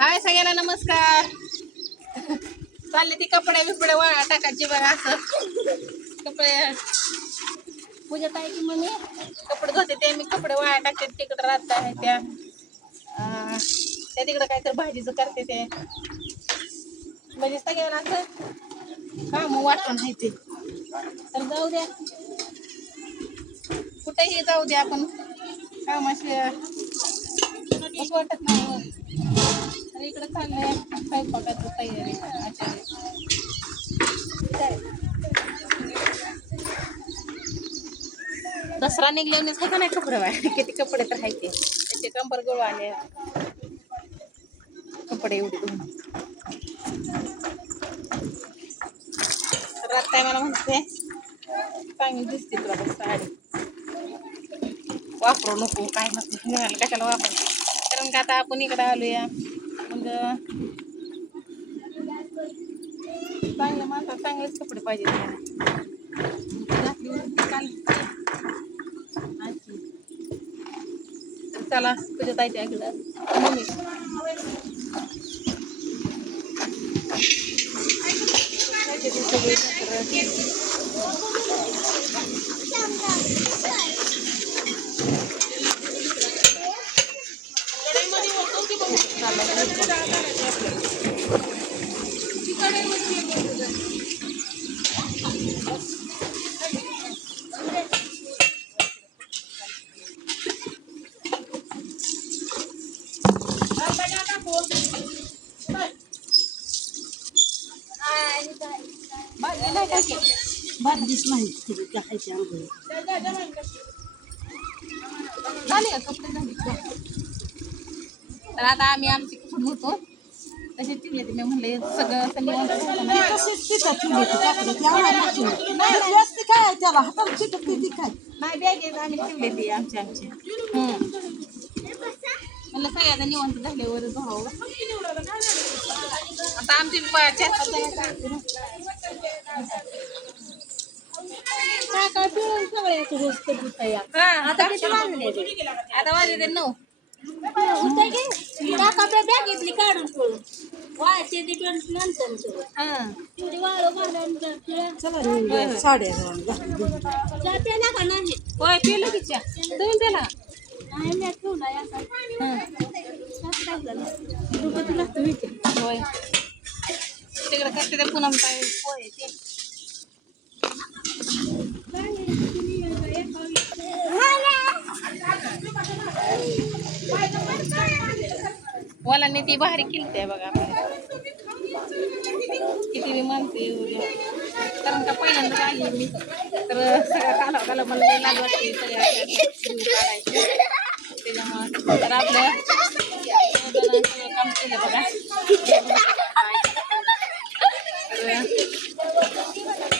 हाय सगळ्यांना नमस्कार. चालले ती कपडे बिपडे वाळा टाकायची बघा असं. कपडे पूजा ताई की मम्मी कपडे धुते ते मी कपडे वाळा टाकते तिकडे राहत आहे त्या त्या तिकडे काहीतरी भाजीचं करते ते म्हणजे सगळ्यांना असं काम वाटून माहिती. तर जाऊ द्या कुठेही जाऊ द्या आपण कामाशिवाय असं वाटत नाही. तर इकडे चाललंय स्वयंपाकाची तयारी दसरा निघल्यानेच आहे का नाही कपडे वाळे किती कपडे तर आहे ते त्याचे कंबर गळू आले कपडे एवढे धुवून. रात मला म्हणते चांगली दिसते तुला बघ साडी वापरू नको काय नको मिळालं कशाला वापरते कारण का आता आपण इकडे आलोया मग चांगल्या माणसाला चांगलेच कपडे पाहिजे चला तुझ्या ताईच्या इकडं मम्मी भाजीच नाही तिथे खायची आंघोळ झाले का कपडे झाले. तर आता आम्ही आमची कुठून होतो तसे ठेवले ते मी म्हणले सगळं तशीच तिथं ठेवली ती काकडं ती आम्हाला ठेवली असते काय त्याला हाताला चिटकते ती काय नाही बॅगेत आम्ही ठेवले ते आमचे म्हणलं सगळ्याचा निवांत झाल्यावर भाऊ आता आमची काय पिळून सगळ्याचं रोज कधी या आता किती वाजले आता वाजले ते 9 होतं की काका बॅग घेतली काढून पळून वाळचे ते नंतर तेवढी वाळू घालून चला साड्या चहा प्याला का नाही होय पिलं की चहा तुम्ही पिला नाही मी ठेवला तुला तुम्ही होय तिकडे करते ते पुन्हा काय पोहे ते वालांनी ती भारी केली बघा आपल्याला किती मी म्हणते कारण का पहिल्यांदा आली मी तर सगळं काला मला लाज वाटते सगळ्या त्याच्यामुळं तर आपलं काम केलं बघा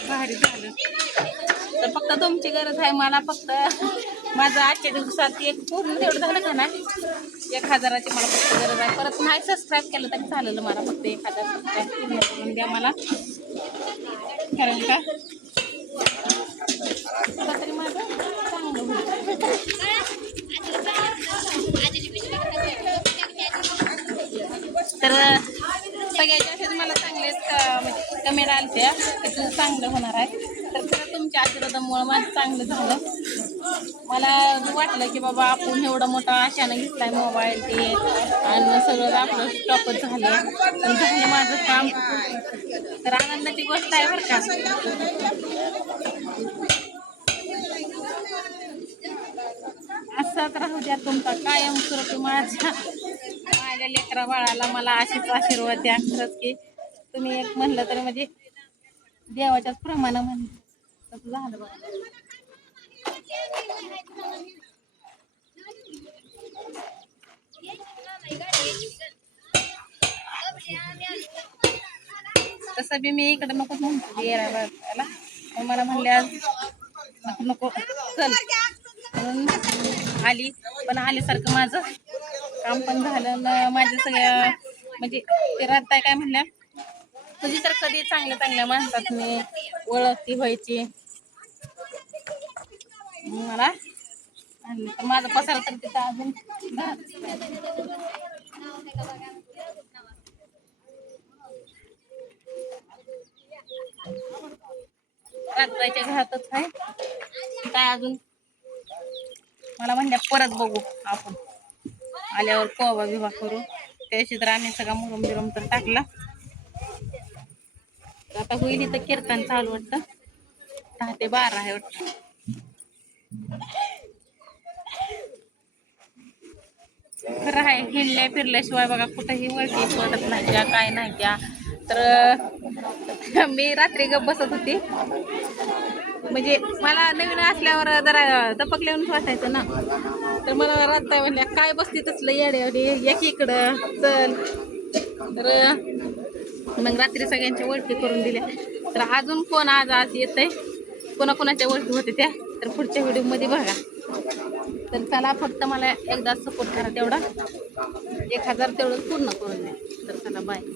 भारी झालं. तर फक्त तुमची गरज आहे मला फक्त माझं आजच्या दिवसात एक पूर्ण तेवढं झालं का ना 1000ची मला फक्त गरज आहे. परत नाही सबस्क्राईब केलं तरी झालेलं मला फक्त 1000 सबस्क्राईब पूर्ण करून द्या मला कारण का तरी माझं चांगलं होईल. तर सगळ्यात जास्त मला चांगलेच म्हणजे कमेंट आलत्या की तुझं चांगलं होणार आहे. तर खरं तुमच्या आशीर्वादामुळं माझं चांगलं झालं. मला वाटलं की बाबा आपण एवढा मोठा आशानं घेतलाय मोबाईल ते आणि सगळं आपलं स्टॉपच झालं पण झालं माझं काम. तर आनंदाची गोष्ट आहे बरं का. असंच राहू द्या तुमचा कायम स्वरूपी माझ्या लेकरा बाळाला मला अशीच आशीर्वाद द्या. खरंच की तुम्ही एक म्हणलं तर म्हणजे देवाच्याच प्रमाणे म्हणलं तसं झालं बघा. तसं बी मी इकडे नकोच म्हणतो यायला मला म्हणले आज नको चल म्हणून आली पण आल्यासारखं माझं काम पण झालं ना. माझ्या सगळ्या म्हणजे ते राहताय काय म्हणल्या तुझी तर कधी चांगल्या चांगल्या माणसात मी ओळखती व्हायची मला आणलं तर माझं पसार तर तिथं अजून कात्राच्या घरातच आहे काय अजून मला म्हणल्या परत बघू आपण आल्यावर कोबा बिबा करू त्याशी तर आम्ही सगळा मुरम बिरम तर टाकला आता होईल इथं कीर्तन चालू वाटतं 10 ते 12 आहे वाटतं खरं आहे हिंडल्या फिरल्याशिवाय बघा कुठंही वळती पडत नाही त्या काय नाही त्या तर मी रात्री गप बसत होती म्हणजे मला नवीन असल्यावर जरा दपकल्यावर वाटायचं ना तर मला राहता म्हणल्या काय बसती तसलं येड्यावडी एक इकडं चल तर मग रात्री सगळ्यांच्या ओळखी करून दिल्या तर अजून कोण आज येतंय कोणाकोणाच्या ओळखी होते त्या तर पुढच्या व्हिडिओमध्ये बघा तर चला फक्त मला एकदा सपोर्ट करा तेवढा 1000 तेवढं पूर्ण करून द्या तर चला बाय